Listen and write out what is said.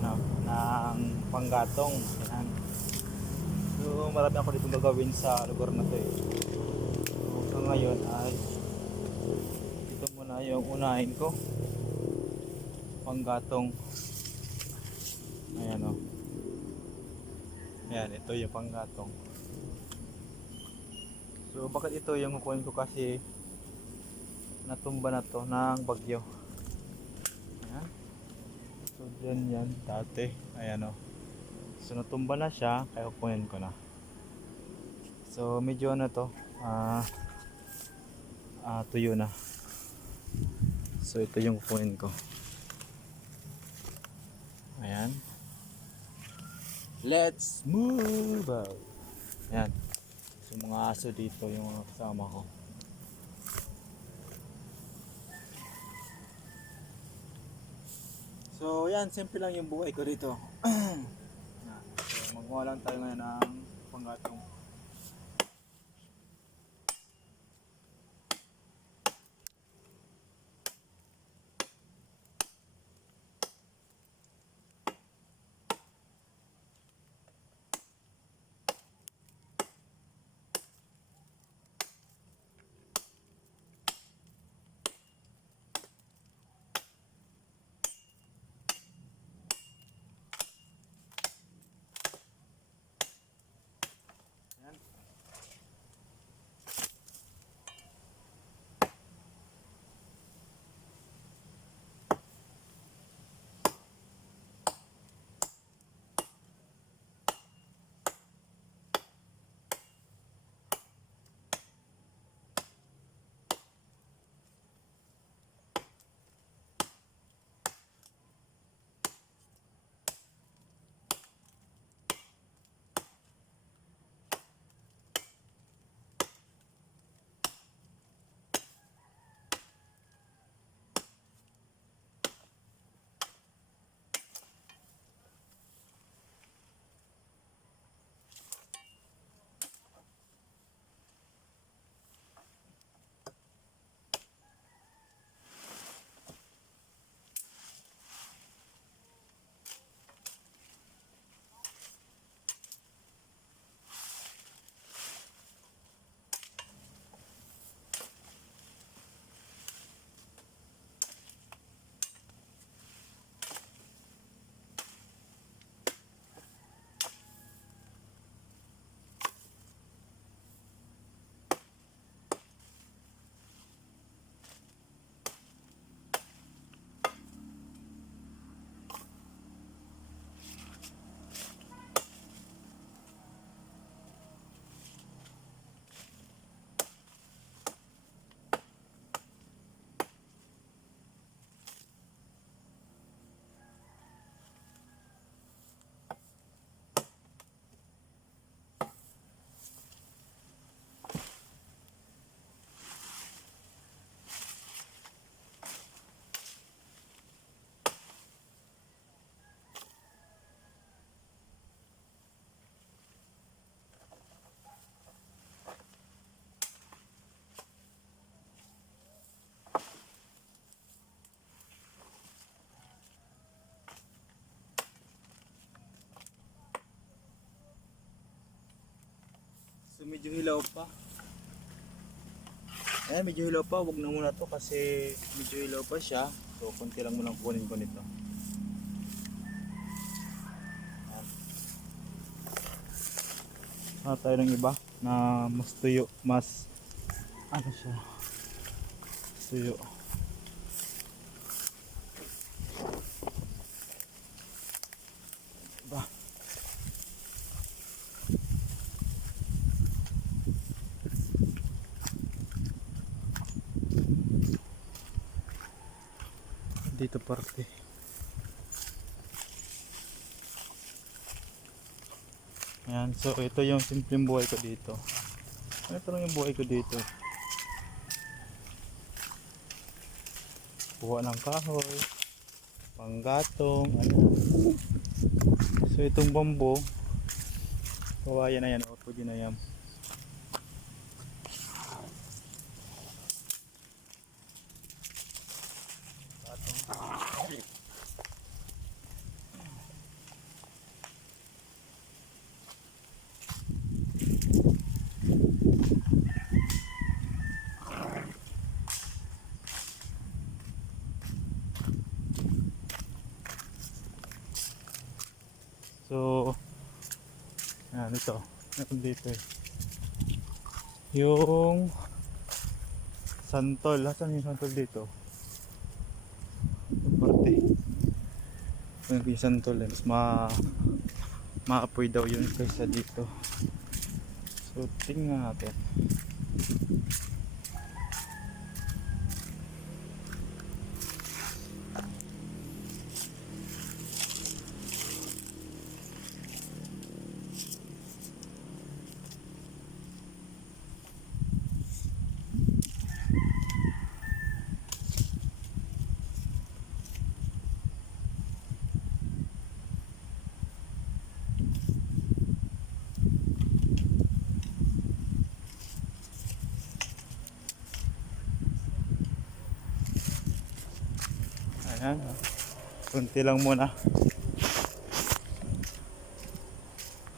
ng panggatong. Yan. So marami ako dito gagawin sa lugar na to eh. So ngayon ay ito muna yung unahin ko, panggatong. Ayan o. Ayan, ito yung panggatong. So bakit ito yung kukunin ko, kasi natumba na to ng bagyo. Ayan. So dyan yan dati. Ayan o. So natumba na siya, kaya kukunin ko na. So medyo ano to, tuyo na. So ito yung kukunin ko. Ayan. Let's move out. Ayan. So mga aso dito yung mga kasama ko. So yan, simple lang yung buhay ko dito. So magawa lang tayo ngayon ng panggatong. Ayan. So medyo hilaw pa. Ayan, medyo hilaw pa. Huwag na muna to kasi medyo hilaw pa siya. So konti lang muna kunin ko nito. Ayan. Tayo ng iba na mas tuyo. Mas ano siya, tuyo. Ba, dito parte. Ayan, so ito yung simpleng buhay ko dito. Ito lang yung buhay ko dito. Kuha ng kahoy, panggatong, ano. So itong bambo, kawayan na yan, o pwede na yan. So, ayan ito. Meron dito eh. Yung santol. Asan yung santol dito? Yung parte. Yung santol eh. Mas maapoy daw yun kaysa dito. So, tingnan natin. Ayan. Kunti lang muna.